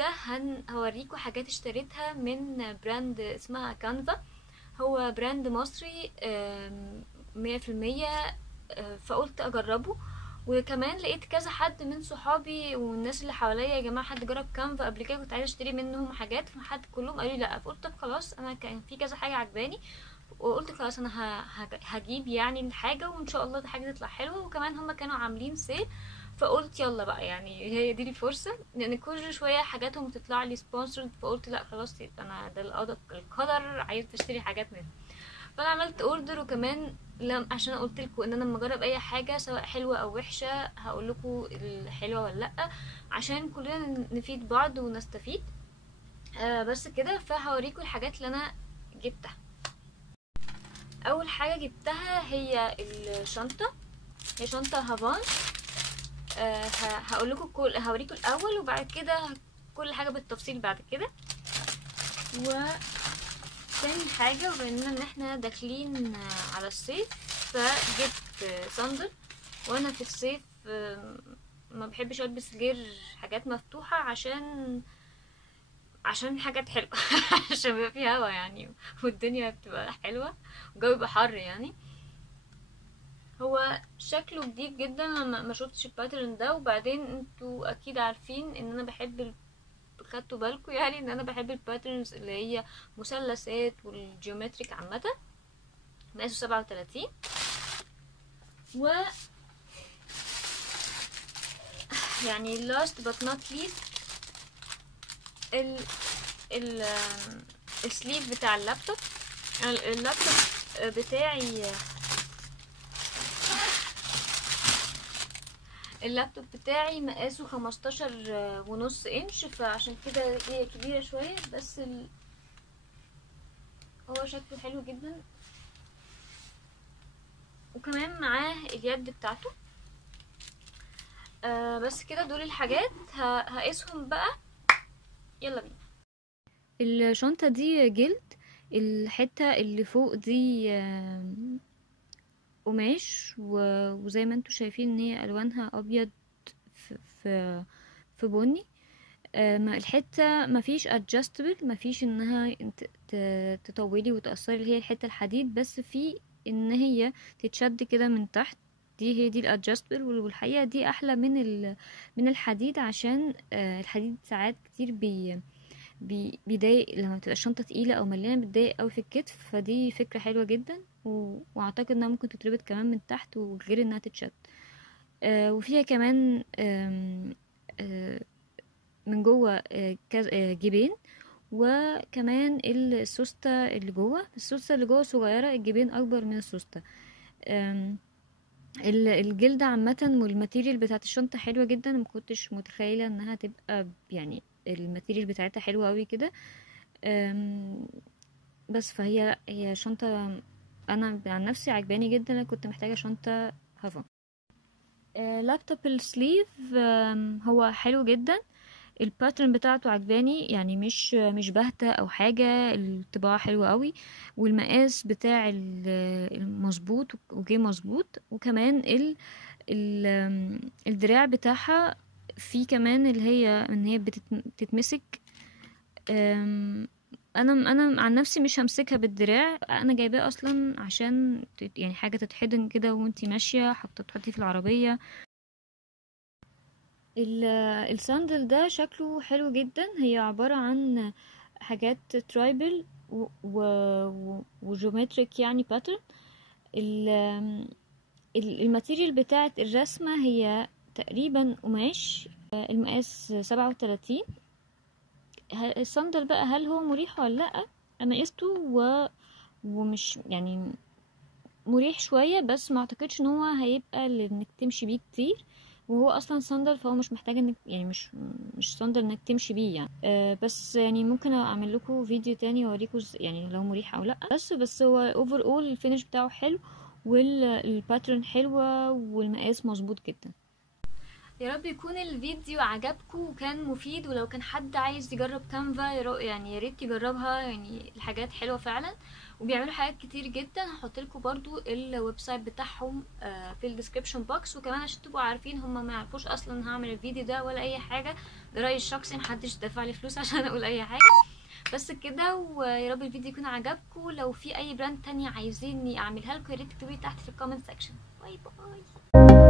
ده هوريكم حاجات اشتريتها من براند اسمها كانفا. هو براند مصري 100%. فقلت اجربه، وكمان لقيت كذا حد من صحابي والناس اللي حواليا، يا جماعه حد جرب كانفا قبل كده، كنت عايزه اشتري منهم حاجات، فحد كلهم قالوا لي لا. فقلت طب خلاص، انا كان في كذا حاجه عجباني، وقلت خلاص انا هجيب يعني الحاجه، وان شاء الله الحاجه تطلع حلوه. وكمان هما كانوا عاملين سيل، فقلت يلا بقى، يعني هي دي الفرصه، لان كل شويه حاجاتهم تطلع لي سبونسرد، فقلت لا خلاص يبقى انا ده القدر عايز اشتري حاجات منهم. فانا عملت اوردر. وكمان عشان قلت لكم ان انا لما اجرب اي حاجه سواء حلوه او وحشه هقول لكم الحلوه ولا لا، عشان كلنا نفيد بعض ونستفيد. بس كده، فهوريكم الحاجات اللي انا جبتها. اول حاجه جبتها هي الشنطه، هي شنطه هافان. هقول لكم هوريكم الاول، وبعد كده كل حاجه بالتفصيل بعد كده. تاني حاجة، وبما ان احنا داخلين على الصيف، فجبت صندل. وانا في الصيف ما بحبش البس غير حاجات مفتوحة، عشان حاجات حلوة عشان بيبقى فيه هوا يعني، والدنيا بتبقى حلوة والجو بيبقى حر يعني. هو شكله جديد جدا، انا ما شفتش الباترن ده. وبعدين انتوا اكيد عارفين ان انا بحب خدتوا بالكم يعني ان انا بحب الباترنز اللي هي مثلثات والجيومتريك عامه. مقاسه 37. و يعني last but not least ال ال السليف بتاع اللابتوب. اللابتوب بتاعي مقاسه 15.5 انش، فعشان كده هي كبيرة شوية، بس هو شكله حلو جدا. وكمان معاه اليد بتاعته. بس كده دول الحاجات هقيسهم بقى، يلا بينا. الشنطة دي جلد، الحتة اللي فوق دي قماش، وزي ما انتوا شايفين ان هي الوانها ابيض في في في بني. الحتة مفيش adjustable، مفيش انها تطولي وتقصري، اللي هي الحتة الحديد، بس في ان هي تتشد كده من تحت. هي دي الادجستبل، والحقيقة دي احلى من الحديد، عشان الحديد ساعات كتير بيضايق لما تبقى الشنطة تقيلة او مليانة، بتضايق اوي في الكتف. فدي فكرة حلوة جدا، واعتقد انها ممكن تتربط كمان من تحت، وغير انها تتشد. وفيها كمان من جوه جيبين، وكمان السوستة اللي جوه. صغيرة، الجيبين اكبر من السوستة. الجلد عامة والماتيريال بتاعت الشنطة حلوة جدا، ما كنتش متخيلة انها تبقى يعني الماتيريال بتاعتها حلوة اوي كده. بس هي شنطة انا عن نفسي عجباني جدا. انا كنت محتاجة شنطة هافون. لابتوب السليف هو حلو جدا، الباترن بتاعته عجباني، يعني مش باهتة او حاجة، الطباعة حلوة قوي، والمقاس بتاع المظبوط وجه مظبوط. وكمان ال الدراع بتاعها في كمان اللي هي ان هي بتتمسك. انا عن نفسي مش همسكها بالدراع، انا جايباه اصلا عشان يعني حاجة تتحضن كده وانتي ماشية، تحطي في العربية. الساندل ده شكله حلو جدا، هي عبارة عن حاجات ترايبل وجيومتريك يعني باترن. الماتيريال بتاعت الرسمة هي تقريبا قماش. المقاس 37. الساندل بقى هل هو مريح ولا لأ؟ انا قسته ومش يعني مريح شوية، بس ما اعتقدش ان هو هيبقى انك تمشي بيه كتير، وهو اصلا صندل، فهو مش محتاج انك يعني مش صندل انك تمشي بيه يعني. بس يعني ممكن اعمل لكم فيديو تاني واوريكم يعني لو مريح او لا. بس هو اوفر اول الفينش بتاعه حلو، والباترن حلوة، والمقاس مظبوط جدا. يا رب يكون الفيديو عجبكم وكان مفيد، ولو كان حد عايز يجرب كانفا يعني يا ريت يجربها، يعني الحاجات حلوه فعلا وبيعملوا حاجات كتير جدا. هحط لكم برضو الويب سايت بتاعهم في الديسكريبشن بوكس، وكمان عشان تبقوا عارفين هم ما يعرفوش اصلا هعمل الفيديو ده ولا اي حاجه، ده رايي الشخصي، محدش دفع لي فلوس عشان اقول اي حاجه. بس كده، ويا رب الفيديو يكون عجبكم. لو في اي براند تانية عايزيني اعملها لكم يا ريت تكتبوا لي تحت في الكومنت سيكشن. باي باي.